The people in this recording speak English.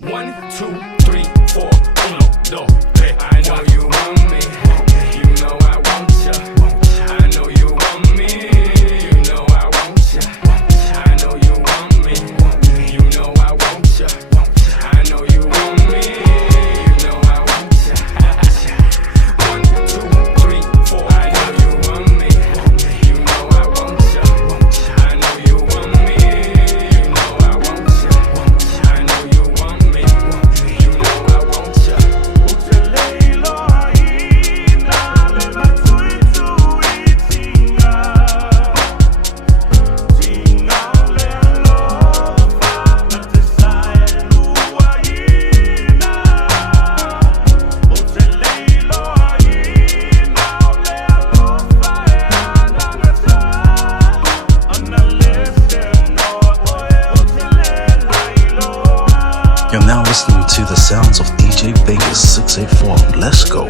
1, 2, 3, 4, 1, 2, 3. I know you want me. You know I want ya. I know you want me. You know I want ya. I know you want me. You know I want ya. I know you want me. You know I want ya. 1, 2, 3, 4. I know you want me. You know I want ya. I know you want me. You know I want ya. I know you want me. You know I want ya. You're now listening to the sounds of DJ Vegas 684. Let's go.